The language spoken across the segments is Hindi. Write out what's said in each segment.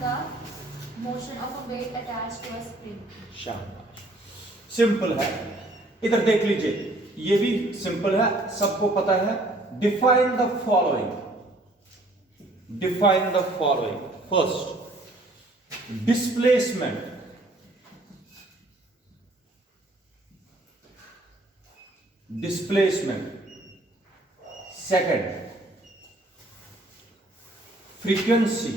the motion of a weight attached to a spring. शाबाश, सिंपल है। इधर देख लीजिए, ये भी सिंपल है, सबको पता है। Define the following, define the following. First, displacement, displacement. Second, frequency.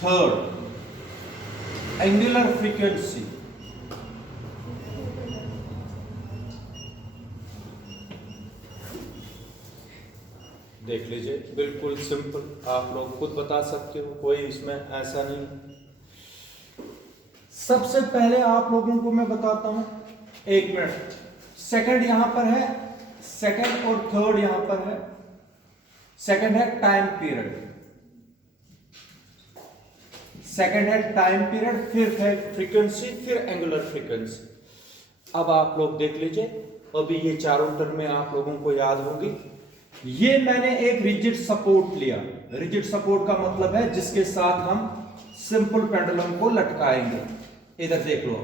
Third, angular frequency. देख लीजिए, बिल्कुल सिंपल, आप लोग खुद बता सकते हो, कोई इसमें ऐसा नहीं। सबसे पहले आप लोगों को मैं बताता हूं, एक मिनट। सेकंड यहां पर है, सेकंड और थर्ड यहां पर है। सेकंड है टाइम पीरियड, सेकंड है टाइम पीरियड, फिर है फ्रीक्वेंसी, फिर एंगुलर फ्रीक्वेंसी। अब आप लोग देख लीजिए, अभी ये चारों टर्में आप लोगों को याद होंगी। ये मैंने एक रिजिड सपोर्ट लिया। रिजिड सपोर्ट का मतलब है जिसके साथ हम सिंपल पेंडुलम को लटकाएंगे। इधर देख लो,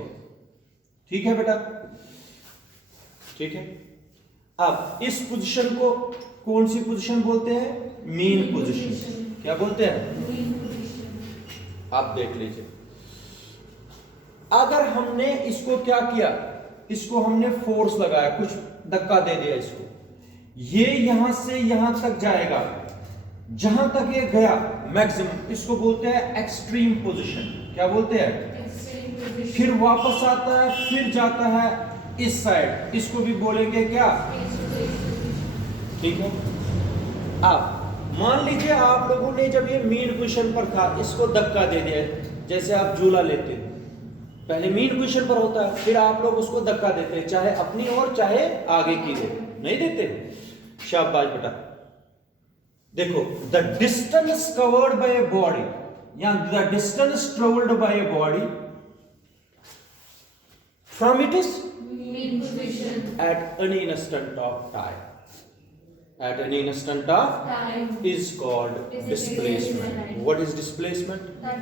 ठीक है बेटा, ठीक है। अब इस पोजीशन को कौन सी पोजीशन बोलते हैं? Mean position. क्या बोलते हैं? आप देख लीजिए, अगर हमने इसको क्या किया, इसको हमने फोर्स लगाया, कुछ धक्का दे दिया इसको, ये यहां से यहां तक जाएगा, जहां तक ये गया मैक्सिमम, इसको बोलते हैं एक्सट्रीम पोजीशन। क्या बोलते हैं? फिर वापस आता है, फिर जाता है इस साइड, इसको भी बोलेंगे क्या? ठीक है। अब मान लीजिए आप लोगों ने जब ये मीन पोजीशन पर था, इसको धक्का दे दिया, जैसे आप झूला लेते हो, पहले मीन पोजीशन पर होता है, फिर आप लोग उसको धक्का देते हैं, चाहे अपनी ओर चाहे आगे की ओर, नहीं देते? शाबाश बेटा। देखो, the distance covered by a body, या the distance travelled by a body from it is Mean position. at an instant of time, at an instant of Time. is called displacement. What is displacement? The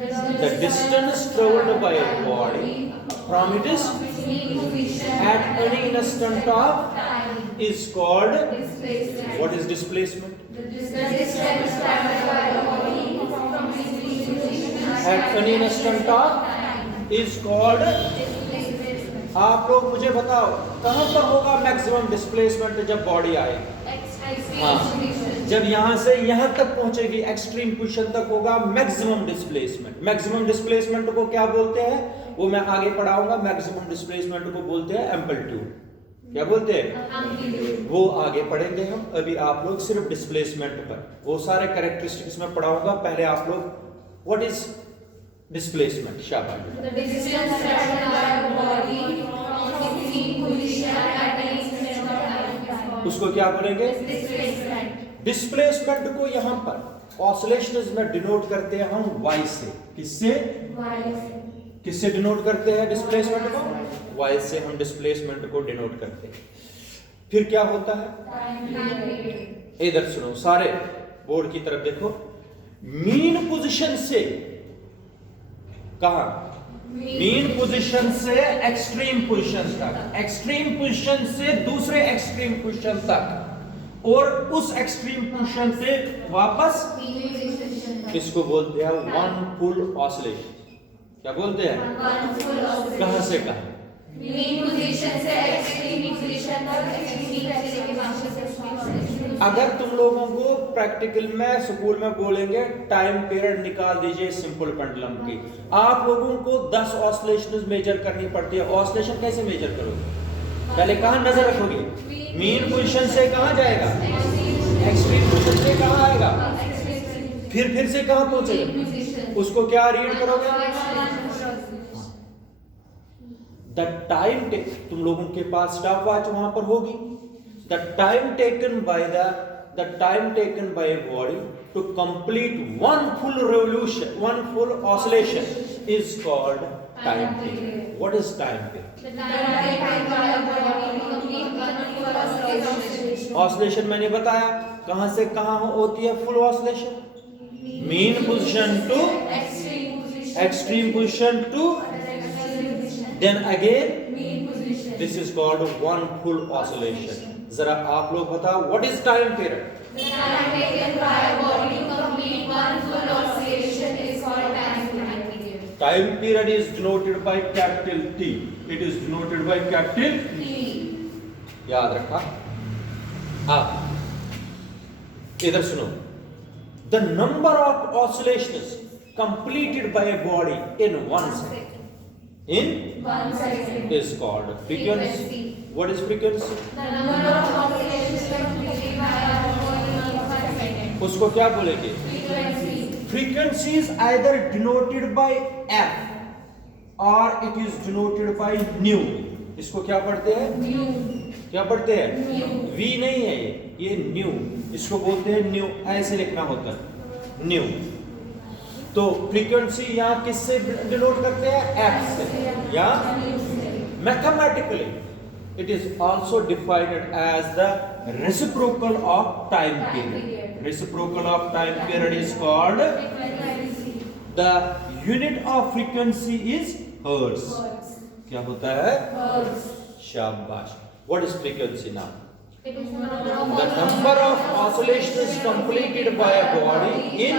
The distance traveled by a body from it is mean position at any instant of time. is called, Displacement. what is displacement? The distance traveled by the body from its mean position At any instant of time. is called। Displacement. आप लोग मुझे बताओ, कहां पर होगा मैक्सिमम डिस्प्लेसमेंट? जब बॉडी आए, Extreme. जब यहां से यहां तक पहुंचेगी, एक्सट्रीम पोजीशन तक होगा मैक्सिमम डिस्प्लेसमेंट। मैक्सिमम डिस्प्लेसमेंट को क्या बोलते हैं, वो मैं आगे पढ़ाऊंगा। मैक्सिमम डिस्प्लेसमेंट को बोलते हैं एम्पलीट्यूड। क्या बोलते हैं? वो आगे पढ़ेंगे हम। अभी आप लोग सिर्फ डिस्प्लेसमेंट पर, वो सारे कैरेक्टरिस्टिक्स में पढ़ाऊंगा। पहले आप लोग व्हाट इज डिस्प्लेसमेंट। शाबाश। The distance traveled by a body from its mean position at an instant of time. उसको क्या बोलेंगे? Displacement. डिस्प्लेसमेंट को यहां पर ऑसिलेशंस में डिनोट करते हैं हम वाई से। किससे? किससे डिनोट करते हैं डिस्प्लेसमेंट को? वाई से हम डिस्प्लेसमेंट को डिनोट करते हैं। फिर क्या होता है? इधर सुनो, सारे बोर्ड की तरफ देखो। मीन पोजीशन से कहा? मीन पोजीशन से एक्सट्रीम पोजीशन तक, एक्सट्रीम पोजीशन से दूसरे एक्सट्रीम पोजीशन तक, और उस एक्सट्रीम पोजीशन से वापस, इसको बोलते हैं वन फुल ऑसिलेशन। क्या बोलते हैं? कहां से कहां? मीन पोजीशन से एक्सट्रीम पोजीशन तक, एक्सट्रीम से लेके वापस अगर तुम लोगों को प्रैक्टिकल में स्कूल में बोलेंगे टाइम पीरियड निकाल दीजिए सिंपल पेंडुलम की, आप लोगों को 10 ऑसिलेशंस मेजर करनी पड़ती है। ऑसिलेशन कैसे मेजर करोगे? पहले कहां नजर रखोगे? मीन पोजीशन से कहां जाएगा? एक्सट्रीम पोजीशन से कहां आएगा? फिर से कहां पहुंचेगा? उसको क्या रीड करोगे? द टाइम, तुम लोगों के पास स्टॉप वॉच वहां पर होगी। The time taken by a body to complete one full revolution, one full oscillation is called time period. What is time period? Oscillation मैंने बताया, कहां से कहां होती है full oscillation? Mean position to extreme position to then again this is called one full oscillation. जरा आप लोग बताओ what is time period? Time period is denoted by capital T. It is denoted by capital T. याद रखा। आप इधर सुनो। The number of oscillations completed by a body in 1 second is called frequency. What is frequency? उसको क्या बोलेंगे? Frequency is either denoted by f or it is denoted by nu. इसको क्या पढ़ते हैं? क्या पढ़ते हैं? v नहीं है ये nu। इसको बोलते हैं न्यू, ऐसे लिखना होता है न्यू। तो फ्रीक्वेंसी यहाँ किससे डिनोट करते हैं? f से या mathematically it is also defined as the reciprocal of time period. Reciprocal of time period is called the unit of frequency is hertz. क्या होता है? शाबाश। What is frequency now? The number of oscillations completed by a body in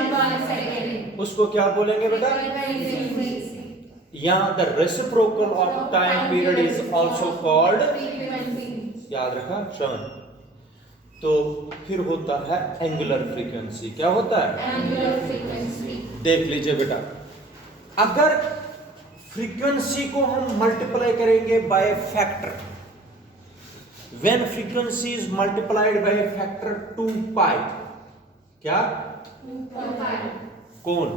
उसको क्या बोलेंगे बेटा? यहाँ the reciprocal of time period is also called, याद रखा श्रवण। तो फिर होता है एंगुलर फ्रीक्वेंसी। क्या होता है? Angular frequency. देख लीजिए बेटा, अगर फ्रीक्वेंसी को हम मल्टीप्लाई करेंगे by factor, when frequency is multiplied by factor 2 पाई, क्या? कौन?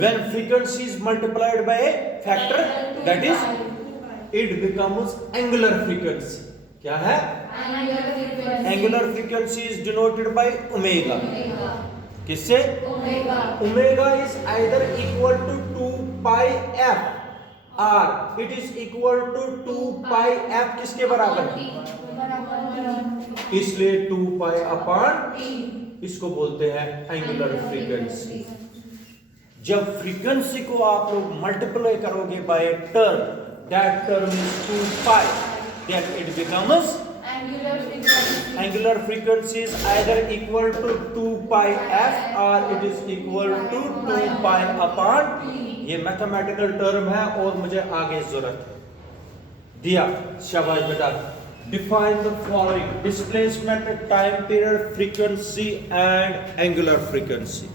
When frequency is multiplied by a factor, that is, it becomes angular frequency. क्या है? Angular frequency is denoted by omega. किससे? Omega is either equal to 2 pi f or it is equal to 2 pi f किसके बराबर? इसलिए 2 pi upon इसको बोलते हैं एंगुलर फ्रीक्वेंसी। जब फ्रीक्वेंसी को आप लोग मल्टीप्लाई करोगे by term, that term is 2 pi, then it becomes angular frequency is either equal to 2 pi f और it is equal to 2 pi upon, ये मैथमेटिकल टर्म है और मुझे आगे जरूरत है दिया। शाबाश बेटा। Define the following: displacement, time period, frequency and angular frequency.